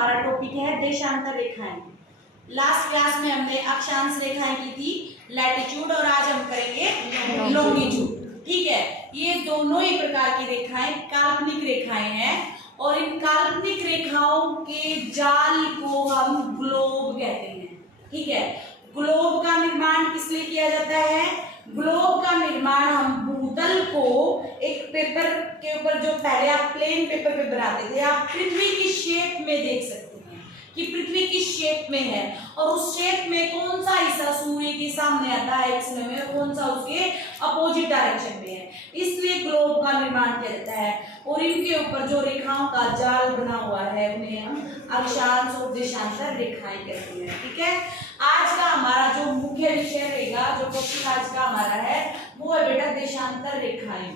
हमारा टॉपिक है देशांतर रेखाएं। लास्ट क्लास में हमने अक्षांश रेखाएं की थी, लैटिट्यूड, और आज हम करेंगे लॉन्गिट्यूड। ठीक है, ये दोनों ही प्रकार की रेखाएं काल्पनिक रेखाएं हैं और इन काल्पनिक रेखाओं के जाल को हम ग्लोब कहते हैं। ठीक है, ग्लोब का निर्माण किस लिए किया जाता है? ग्लोब का निर्माण हम भूतल को एक पेपर के ऊपर, जो पहले आप प्लेन पेपर पे बनाते थे, आप पृथ्वी की शेप में देख सकते हैं कि पृथ्वी की शेप में है और उस शेप में कौन सा हिस्सा सूर्य के सामने आता है एक्स में और कौन सा उसके अपोजिट डायरेक्शन में है, इसलिए ग्लोब का निर्माण किया जाता है। और इनके ऊपर जो रेखाओं का जाल बना हुआ है उन्हें हम अक्षांश और देशांतर रेखाएं कहते हैं। ठीक है, आज का हमारा जो मुख्य विषय रहेगा, जो टॉपिक आज का हमारा है, वो है बेटा देशांतर रेखाएं।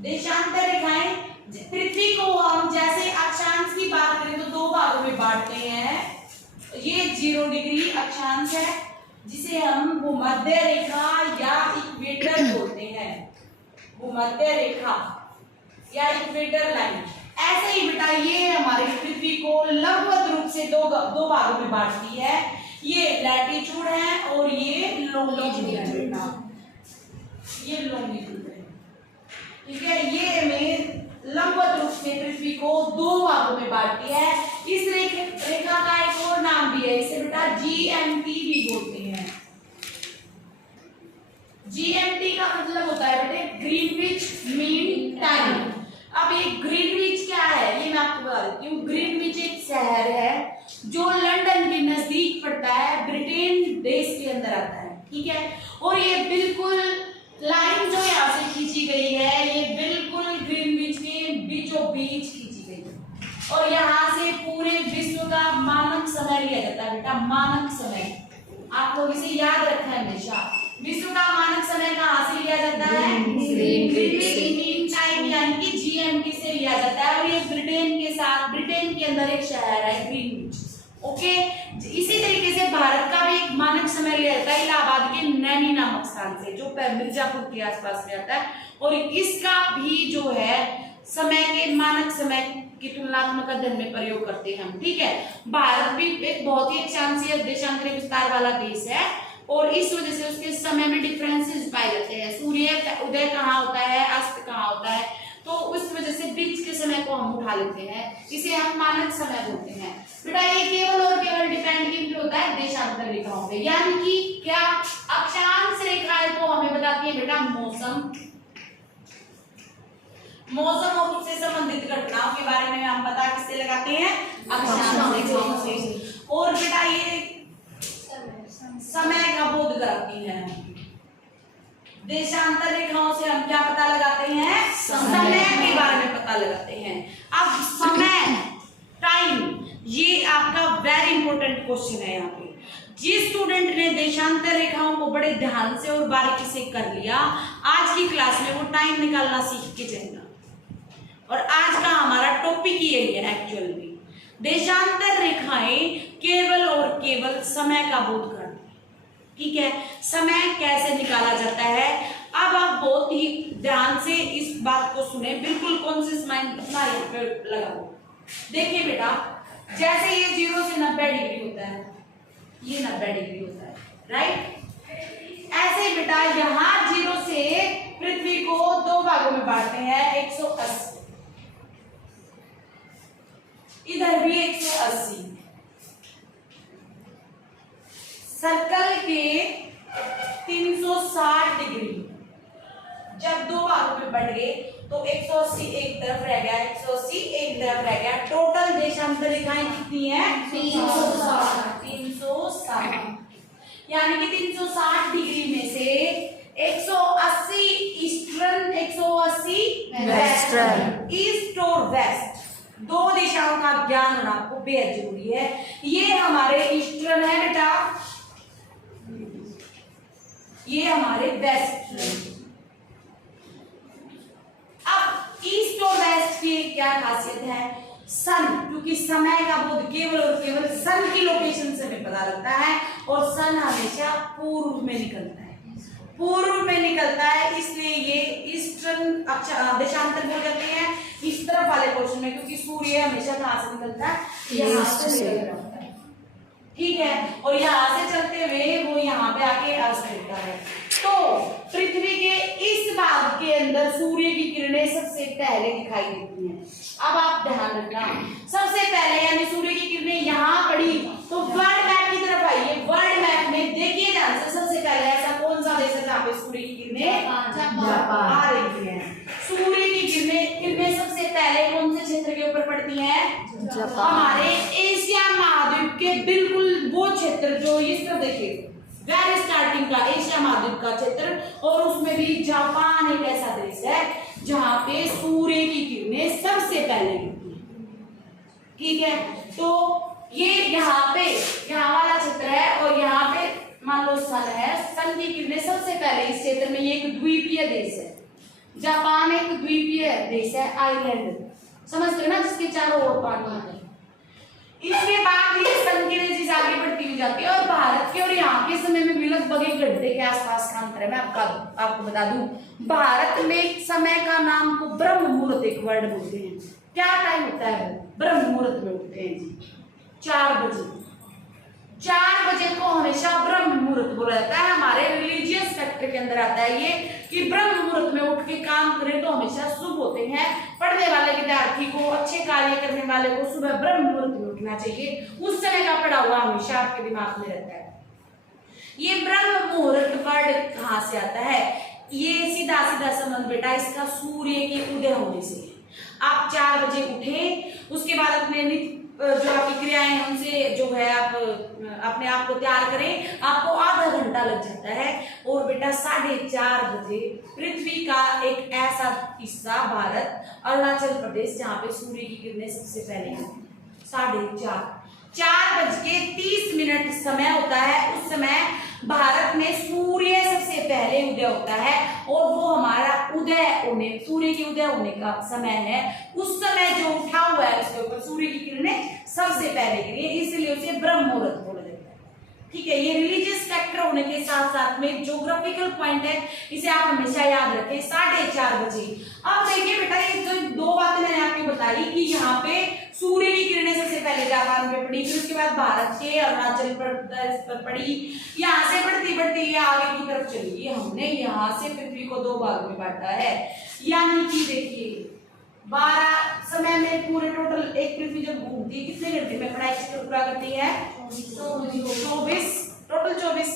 देशांतर रेखाएं, पृथ्वी को हम जैसे अक्षांश की बात करें तो दो भागों में बांटते हैं। ये 0 डिग्री अक्षांश है जिसे हम भूमध्य रेखा या इक्वेटर बोलते हैं। भूमध्य रेखा या इक्वेटर लाइन। ऐसे ही बेटा ये हमारी पृथ्वी को लंबवत रूप से दो भागों में बांटती है। ये लैटिट्यूड है और ये लॉन्गिट्यूड है बेटा, ये लॉन्गिट्यूड है। ठीक है, ये हमें लंबवत रूप से पृथ्वी को दो भागों में बांटती है। इस रेखा का एक और नाम भी है, इसे बेटा GMT भी बोलते हैं। GMT का मतलब होता है बेटे ग्रीनविच मीन टाइम। अब ये ग्रीनविच क्या है ये मैं आपको बता देती हूँ। ग्रीनविच एक शहर है जो लंदन के नजदीक पड़ता है, ब्रिटेन देश के अंदर आता है। ठीक है, और ये बिल्कुल लाइन जो यहाँ से खींची गई है, ये बिल्कुल ग्रीनविच के बीचों बीच खींची गई है और यहाँ से पूरे विश्व का मानक समय लिया जाता है बेटा। मानक समय आप लोग इसे याद रखें हमेशा। विश्व का मानक समय कहाँ से लिया जाता है? ग्रीनविच मीन टाइम यानी कि GMT से लिया जाता है और ये ब्रिटेन के साथ, ब्रिटेन के अंदर एक शहर है ग्रीनविच। ओके, इसी तरीके से भारत का भी एक मानक समय लिया जाता है इलाहाबाद के नैनी नामक स्थान से, जो मिर्जापुर के आसपास में आता है। और इसका भी जो है समय के मानक समय की तुलनात्मक अध्ययन में प्रयोग करते हैं हम। ठीक है, भारत भी एक बहुत ही अक्षांशीय देशांतरिक विस्तार वाला देश है और इस वजह से उसके समय में डिफरेंसेस पाए जाते हैं। सूर्य उदय कहाँ होता है, अस्त कहाँ होता है, तो उस वजह से बीच के समय को हम उठा लेते हैं, इसे हम मानक समय बोलते हैं। बेटा ये केवल और केवल डिपेंड किन पे होता है? देशांतर रेखाओं पे। यानी कि क्या अक्षांश रेखाएं तो हमें बताती है बेटा मौसम और उससे संबंधित घटनाओं के बारे में हम पता किससे लगाते हैं? अक्षांश रेखाओं से। और बेटा ये समय का बोध कराती है। देशांतर रेखाओं से हम क्या पता लगाते हैं? समय के बारे में पता लगाते हैं। अब समय, टाइम, ये आपका वेरी इंपॉर्टेंट क्वेश्चन है। यहाँ पे जिस स्टूडेंट ने देशांतर रेखाओं को बड़े ध्यान से और बारीकी से कर लिया, आज की क्लास में वो टाइम निकालना सीख के जाएगा। और आज का हमारा टॉपिक ही यही है एक्चुअल में। देशांतर रेखाएं केवल और केवल समय का बोध करती है। ठीक है, समय कैसे निकाला जाता है? अब आप बहुत ही ध्यान से इस बात को सुने, बिल्कुल कॉन्शियस माइंड अपना लगाओ। देखिए बेटा, जैसे ये 0 से 90 डिग्री होता है, ये 90 डिग्री होता है, राइट? ऐसे बेटा यहाँ 0 से पृथ्वी को दो भागों में बांटते हैं, 180, इधर भी 180। सर्कल के 360 डिग्री जब दो भागों में बढ़ गए तो 180 एक तरफ रह गया, 180 एक तरफ रह गया। टोटल देशांतर रेखाएं कितनी है? 360। यानी कि 360 डिग्री में से 180 ईस्टर्न, 180 वेस्टर्न। ईस्ट और वेस्ट दो दिशाओं का ज्ञान होना आपको बेहद जरूरी है। ये हमारे ईस्टर्न है बेटा, ये हमारे वेस्ट। अब ईस्ट और वेस्ट की क्या खासियत है? सन, क्योंकि समय का बोध केवल और केवल सन की लोकेशन से हमें पता लगता है और सन हमेशा पूर्व में निकलता है, पूर्व में निकलता है, इसलिए ये ईस्टर्न देशांतर बोल जाते हैं। इस तरफ वाले पोर्शन में, क्योंकि सूर्य हमेशा कहाँ से निकलता है, यहाँ से निकल रहा होता है, ठीक है, और यहाँ से चलते हुए वो यहाँ पे आके अस्त होता है। तो पृथ्वी के इस भाग के अंदर सूर्य की किरणें सबसे पहले दिखाई देती हैं। अब आप ध्यान रखना, सबसे पहले यानी सूर्य की किरणें यहाँ पड़ी तो वर्ल्ड मैप की तरफ आइए। वर्ल्ड मैप में देखिए ध्यान से, सबसे पहले ऐसा कौन सा देश है जहाँ पे सूर्य की किरणें आ रही है। सूर्य की किरणें सबसे पहले कौन से क्षेत्र के ऊपर पड़ती हैं? हमारे एशिया महाद्वीप के बिल्कुल वो क्षेत्र जो इस तरफ देखिए, वेरी स्टार्टिंग का एशिया महाद्वीप का क्षेत्र, और उसमें भी जापान एक ऐसा देश है जहां पे सूर्य की किरणें सबसे पहले गिरती है, ठीक है। तो ये यहाँ वाला क्षेत्र है, और यहाँ पे मान लो सन है, सन की किरणें सबसे पहले इस क्षेत्र में, ये एक द्वीपीय देश है, जापान एक द्वीपीय देश है, आइलैंड, समझते हो ना, जिसके चारों ओर पानी है। इसके बाद ये सन की रेंज आगे बढ़ती हुई जाती है, और भारत के और यहाँ के समय में भी लगभग 1 घंटे के आसपास का अंतर है। मैं आपको बता दूं, भारत में समय का नाम को ब्रह्म मुहूर्त एक वर्ड बोलते हैं। क्या टाइम होता है? ब्रह्म मुहूर्त में उठते हैं जी, 4 बजे। 4 बजे को हमेशा ब्रह्म मुहूर्त बोला जाता है। हमारे रिलीजियस फैक्टर के अंदर आता है ये कि ब्रह्म मुहूर्त में उठ के काम करें तो हमेशा शुभ होते हैं। पढ़ने वाले विद्यार्थी को, अच्छे कार्य करने वाले को सुबह ब्रह्म मुहूर्त में उठना चाहिए। उस समय का पढ़ा हुआ हमेशा आपके दिमाग में रहता है। ये ब्रह्म मुहूर्त वर्ड कहाँ से आता है? ये सीधा सीधा संबंध बेटा इसका सूर्य के उदय होने से। आप 4 बजे उठे, उसके बाद अपने नित्य जो आपकी क्रियाएं हैं उनसे जो है आप अपने आप को तैयार करें, आपको आधा घंटा लग जाता है। और बेटा 4:30 बजे पृथ्वी का एक ऐसा हिस्सा भारत, अरुणाचल प्रदेश, जहाँ पे सूर्य की किरणें सबसे पहले 4:30 समय होता है। उस समय भारत में सूर्य सबसे पहले उदय होता है, और वो हमारा सूर्य के उदय होने का समय है। उस समय जो उठा हुआ है उसके ऊपर सूर्य की किरणें सबसे पहले गिरी, इसलिए उसे ब्रह्म मुहूर्त बोला जाता है, ठीक है। ये रिलीजियस फैक्टर होने के साथ साथ में ज्योग्राफिकल पॉइंट है, इसे आप हमेशा याद रखें। 4:30 बजे। अब देखिए बेटा, ये जो 2 बातें मैंने आपको बताई कि यहाँ पे सूर्य की किरणें सबसे पहले जापान पे पड़ी, फिर उसके बाद भारत के अरुणाचल प्रदेश पर पड़ी, यहाँ से बढ़ती बढ़ती ये आगे की तरफ चली। हमने यहाँ से पृथ्वी को 2 भाग में बांटा है, यानी कि देखिए 12 समय में पूरे टोटल एक पृथ्वी जब घूमती है कितने घंटे में अपना चक्कर पूरा करती है? 24, टोटल 23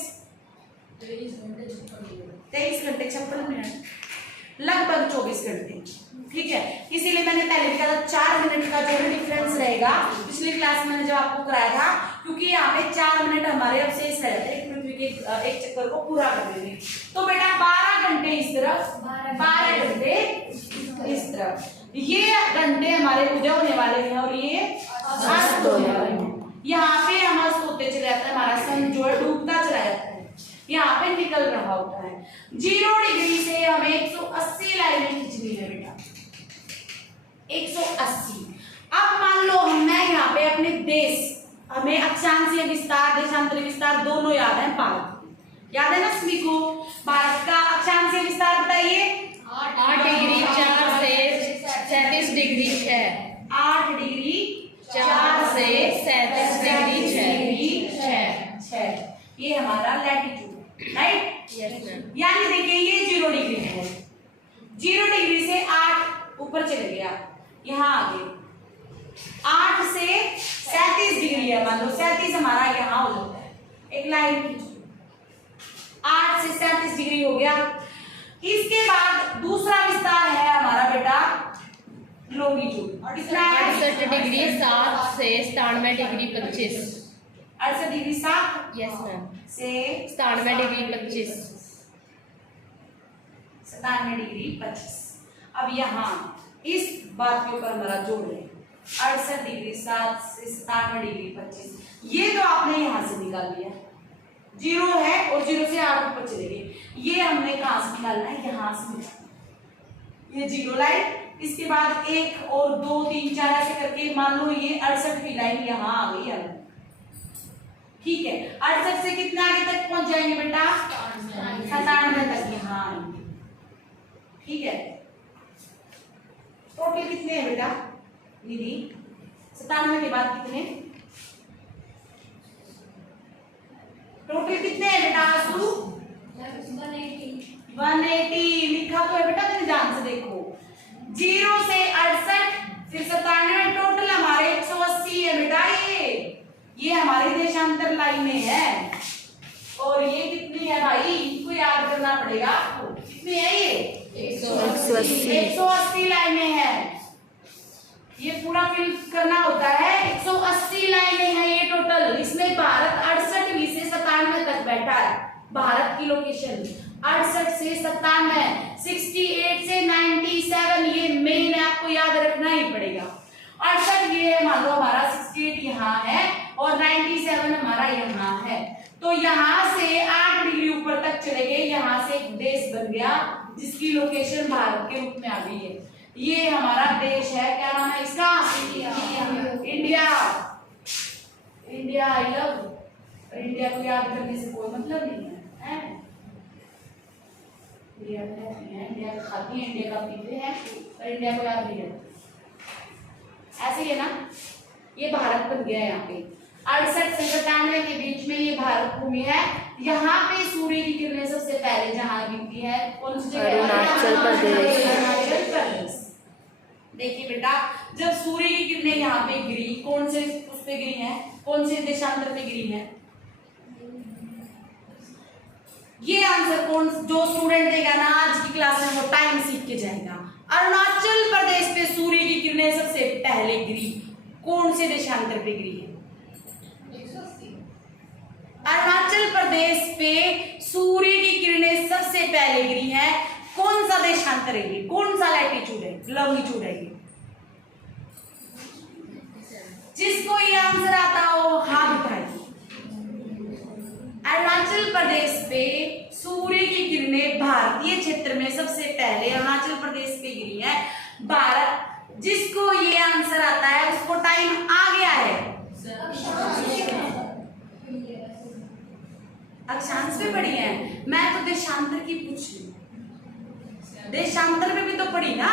घंटे 56 मिनट, लगभग 24 घंटे, ठीक है। इसीलिए मैंने पहले भी कहा था 4 मिनट का जो डिफरेंस रहेगा, पिछली क्लास में मैंने जब आपको कराया था, क्योंकि यहाँ पे 4 मिनट हमारे अब शेष रहते हैं पृथ्वी के एक चक्कर को पूरा करने में। तो बेटा 12 घंटे इस तरफ, 12 घंटे इस तरफ, ये घंटे हमारे उदय होने वाले हैं और ये अस्त होने वाले हैं। यहाँ पे हम अस्त होते चले जाता है, हमारा सन जो है डूबता चला जाता है, यहाँ पे निकल रहा होता है। 0 डिग्री से हमें 180 लाइनें खींचनी है बेटा, 180। अब मान लो मैं यहाँ पे अपने देश, हमें अक्षांशीय विस्तार, देशांतरीय विस्तार दोनों याद है। भारत याद है ना सभी को? भारत का अक्षांशीय विस्तार बताइए। 8 डिग्री 4 से 37 डिग्री 6। 8 डिग्री 4 से 37 डिग्री 6। ये हमारा लैटिट्यूड, राइट? Yes ma'am. यानी देखिए ये 0 डिग्री है, 0 डिग्री से 8 ऊपर चले गया, यहाँ आ गए। 8 से 37 डिग्री है, मान लो 37 हमारा यहाँ हो जाता है, एक लाइन 8 से 37 डिग्री हो गया। इसके बाद दूसरा विस्तार है हमारा बेटा लॉन्गिट्यूड, और कितना है? 68 डिग्री 7 से 97 डिग्री 25। 68 डिग्री 7 यस मैम से 97 डिग्री 25। 97 डिग्री 25। अब यहाँ इस बात के ऊपर हमारा जोड़ है, 68 डिग्री 7 से 97 डिग्री 25। ये तो आपने यहाँ से निकाल लिया, 0 है और 0 से 8 ऊपर चले गए। ये हमने कहाँ से निकालना है? यहाँ से निकालना। ये 0 लाइन, इसके बाद 1 और 2 3 4 ऐसे करके मान लो ये 68वीं लाइन यहाँ आ गई है, ठीक है। 68 से कितने आगे तक पहुंच जाएंगे बेटा? 97 तक यहाँ आएंगे, ठीक है। टोटल कितने हैं बेटा दीदी? 97 के बाद कितने टोटल कितने हैं बेटा आंसू? 180 लिखा तो है बेटा, तुम ध्यान से देखो। 0 से 68 फिर 97, टोटल हमारे 180 है बेटा। ये हमारी देशांतर लाइनें हैं। और ये कितनी है भाई? इनको याद करना पड़ेगा आपको। कितनी है ये? 180 लाइनें हैं। ये पूरा फिल करना होता है। 180 लाइनें हैं ये टोटल। इसमें भारत 68वीं से 97 तक बैठा है। भारत की लोकेशन 68 से 97, 68 से 97 ये मेन है, आपको याद रखना ही पड़ेगा। 68 ये है, मान लो हमारा 68 यहाँ है और 97 हमारा यहाँ है। तो यहाँ से 8 डिग्री ऊपर तक चले गए। यहाँ से एक देश बन गया जिसकी लोकेशन भारत के रूप में आ गई है। ये हमारा देश है, क्या नाम है इसका? India. India I love. India को याद करने से कोई मतलब नहीं है, इंडिया का खाती है, इंडिया का पीते हैं, और इंडिया को याद नहीं करते। ऐसे ही है ना। ये भारत बन गया यहाँ पे। 68 से 97 के बीच में ये भारत भूमि है। यहाँ पे सूर्य की किरणें सबसे पहले जहाँ गिरती है कौन सी जगह? अरुणाचल प्रदेश। अरुणाचल प्रदेश। देखिए बेटा, जब सूर्य की किरणें यहाँ पे गिरी, कौन से उस पे गिरी है? कौन से देशांतर पे गिरी है? ये आंसर कौन, जो स्टूडेंट देगा ना आज की क्लास में, वो टाइम सीख के जाएगा। अरुणाचल प्रदेश पे सूर्य की किरणें सबसे पहले गिरी। कौन से देशांतर पे गिरी है? अरुणाचल प्रदेश पे सूर्य की किरणें सबसे पहले गिरी है। कौन सा देशांतर है ये? कौन सा लैटिट्यूड है, लॉन्गिट्यूड है ये? जिसको ये आंसर आता हो हाथ उठाइए। अरुणाचल प्रदेश पे सूर्य की किरणें भारतीय क्षेत्र में सबसे पहले अरुणाचल प्रदेश पे गिरी है। भारत, जिसको ये आंसर आता है उसको टाइम आ गया है। अक्षांश पे पढ़ी है, मैं तो देशांतर की पूछ रही। देशांतर में भी तो पढ़ी ना,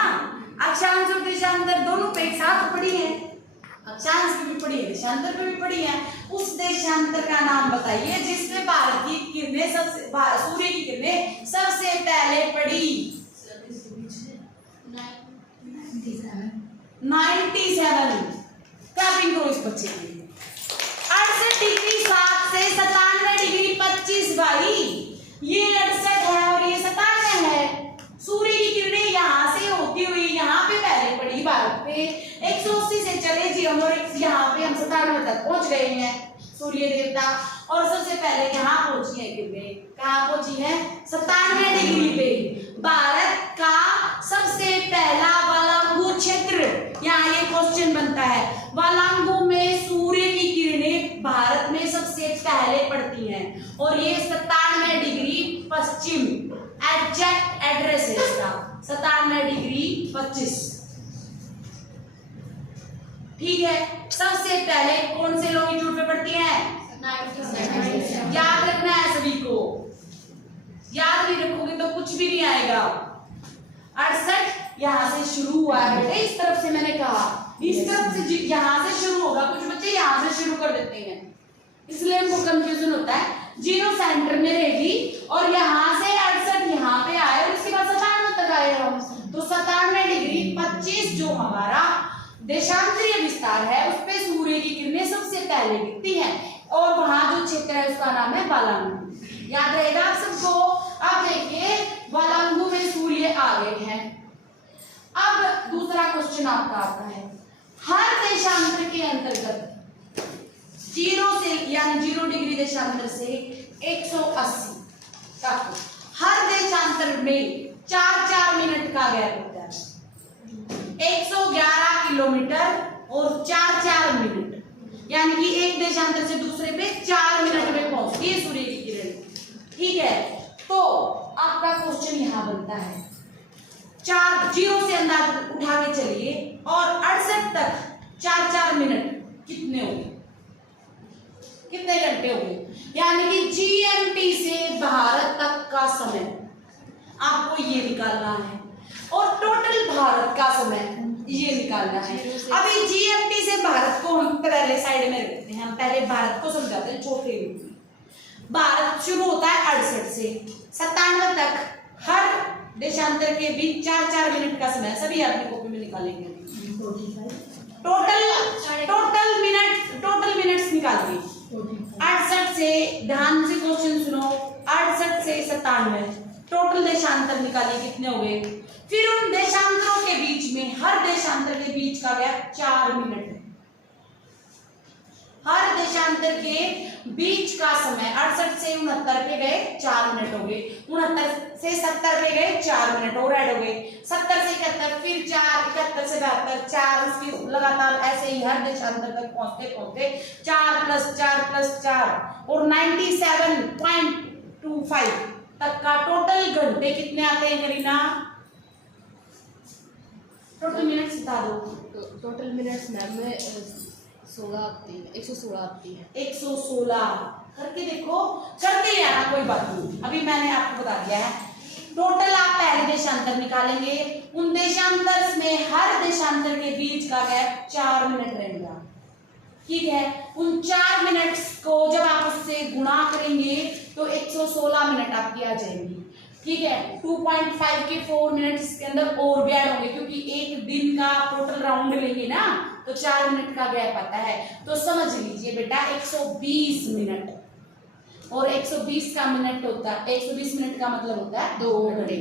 अक्षांश और देशांतर दोनों पे एक साथ पढ़ी है। अक्षांश पे भी पढ़ी है, देशांतर पे भी पढ़ी है। उस देशांतर का नाम बताइए जिसमें भारत की किरणें सबसे, सूर्य की किरणें सबसे पहले पड़ी। 97। क्लैपिंग करो इस बच्चे के लिए। 68 डिग्री 7 से 97 डिग्री 25 भाई। ये 68 है और ये 97 है। सूर्य की किरणें यहाँ से होती हुई यहाँ पे पहले पड़ी भारत पे। 180 से चले जी हम, और यहाँ पे हम 97 तक पहुंच गए हैं सूर्य देवता। और सबसे पहले यहाँ पहुंची है किरणें, कहाँ पहुंची है? 97 डिग्री पे। भारत का सबसे पहला वालांगू क्षेत्र, यहाँ ये क्वेश्चन बनता है, वालांगू में सूर्य की किरणें भारत में सबसे पहले पड़ती हैं। और ये 97 डिग्री पश्चिम, एग्जैक्ट एड्रेस है इसका 97 डिग्री 25। ठीक है, सबसे पहले कौन से लॉन्गिट्यूड पे पड़ती हैं? याद रखना है सभी को, याद नहीं रखोगे तो कुछ भी नहीं आएगा। 68 यहाँ से शुरू हुआ है बेटे, इस तरफ से मैंने कहा, इस तरफ से यहाँ से शुरू होगा। कुछ बच्चे यहाँ से शुरू कर देते हैं, इसलिए हमको कंफ्यूजन होता है। 0 सेंटर में रहेगी और यहाँ से 68 यहाँ पे आए और इसके बाद 97 तक आए हम, तो 97 डिग्री 25 जो हमारा देशांतरीय विस्तार है उस पे सूर्य की किरणें सबसे पहले गिरती हैं। और वहां जो क्षेत्र है उसका नाम है वालांगू। याद रहेगा आप सबको। अब देखिए, वालांगू में सूर्य आ गए हैं। अब दूसरा क्वेश्चन आपका आता है, हर देशांतर के अंतर्गत 0 से, यानी 0 डिग्री देशांतर से 180 तक हर देशांतर में 4-4 मिनट का गैप होता है। 111 किलोमीटर और 4-4 मिनट, यानी कि एक देशांतर से दूसरे पे 4 मिनट में पहुंचती है सूर्य की किरण। ठीक है, तो आपका क्वेश्चन यहां बनता है, 0 से अंदाज उठा के चलिए और 68 तक 4-4 मिनट कितने हो गए? कितने घंटे हो गए? यानी कि जीएमटी से भारत तक का समय आपको ये निकालना है। और टोटल भारत का समय ये निकालना है। 0 से अभी जीएमटी से भारत को हम पहले साइड में रखते हैं, हम पहले भारत को समझाते हैं छोटे रूप में। भारत शुरू होता है 68 से 97 तक हर देशांतर के बीच 4-4 मिनट का समय, सभी अपनी कॉपी में निकालेंगे। टोटल मिनट्स निकालिए। 68 से, ध्यान से क्वेश्चन सुनो, 68 से 97 टोटल देशांतर निकालिए कितने हो गए। फिर उन देशांतरों के बीच में, हर देशांतर के बीच का गैप 4 मिनट है। हर देशांतर के बीच का समय 68 से 69 पे गए 4 मिनट हो गए, 69 से 70 पे गए 4 मिनट और ऐड हो गए, 70 से 71 फिर 4, 71 से 72 4, इसकी लगातार ऐसे ही हर देशांतर तक पहुंचते पहुंचते 4 + 4 + 4 और 97.25 तक का टोटल घंटे कितने आते हैं करीना? टोटल मिनट्स बता दो। टोटल मिनट्स मैम में 16 आती है, 116 आती है। 116 करके देखो, करते आना कोई बात नहीं, अभी मैंने आपको बता दिया है। टोटल आप पहले देशांतर निकालेंगे, उन देशांतर में हर देशांतर के बीच का गैप 4 मिनट रहेगा, ठीक है। उन 4 मिनट्स को जब आप उससे गुणा करेंगे तो 116 मिनट आपकी आ जाएंगी, ठीक है। 2.5 के 4 मिनट इसके अंदर और भी ऐड होंगे, क्योंकि एक दिन का टोटल राउंड लेंगे ना तो 4 मिनट का गैप आता है। तो समझ लीजिए बेटा 120 मिनट, और 120 का मिनट होता है, 120 मिनट का मतलब होता है 2 घंटे।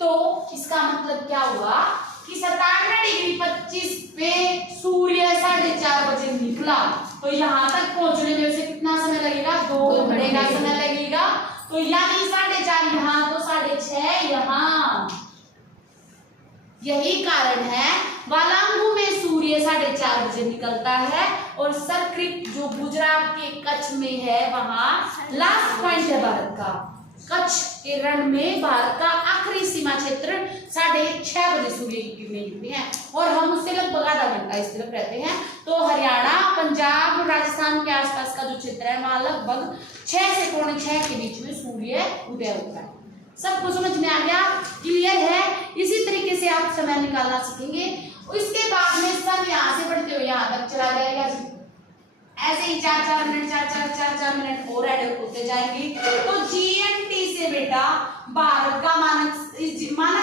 तो इसका मतलब क्या हुआ कि 97°25 पे सूर्य 4:30 बजे निकला, तो यहाँ तक पहुंचने में उसे कितना समय लगेगा? 2 घंटे का समय लगेगा। तो यानी 4:30 यहाँ, तो 6:30 यहाँ। यही कारण है वालांगू में सूर्य 4:30 बजे निकलता है, और सरक्रिक जो गुजरात के कच्छ में है वहां लास्ट पॉइंट है भारत का। कच्छ के रण में भारत का आखिरी सीमा क्षेत्र 6:30 बजे सूर्य की किरणें गिरती हैं, और हम उससे लगभग आधा घंटा इस तरफ रहते हैं। तो हरियाणा, पंजाब, राजस्थान के आसपास का जो क्षेत्र है वहां लगभग 6 से 6:45 के बीच में सूर्य उदय होता है। सबको समझ में आ गया? क्लियर है? इसी तरीके से आप समय निकालना सीखेंगे। इसके बाद में सब यहाँ से बढ़ते हुए यहाँ तक चला जाएगा जी। ऐसे ही 4-4 मिनट 4-4 मिनट और ऐड होते जाएंगे। तो जीएमटी से बेटा भारत का मानक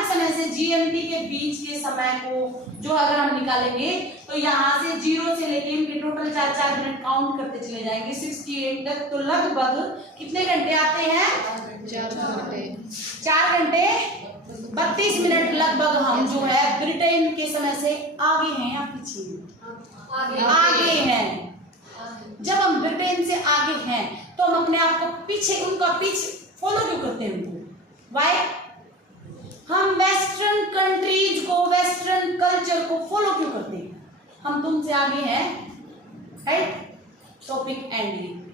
समय से जीएमटी के बीच के समय को जो अगर हम निकालेंगे तो यहाँ से 0 से लेके इनके टोटल 4-4 मिनट काउंट करते चले जाएंगे 68 तक। तो लगभग कितने घंटे आते हैं? 4 घंटे 32 मिनट लगभग हम जो है ब्रिटेन के समय से आगे हैं या पीछे? आगे हैं। जब हम ब्रिटेन से आगे हैं तो हम अपने आप को पीछे, उनका पीछे फॉलो क्यों करते हैं उनको? वाई? हम वेस्टर्न कंट्रीज को, वेस्टर्न कल्चर को फॉलो क्यों करते हैं? हम तुमसे आगे हैं, राइट? Topic and.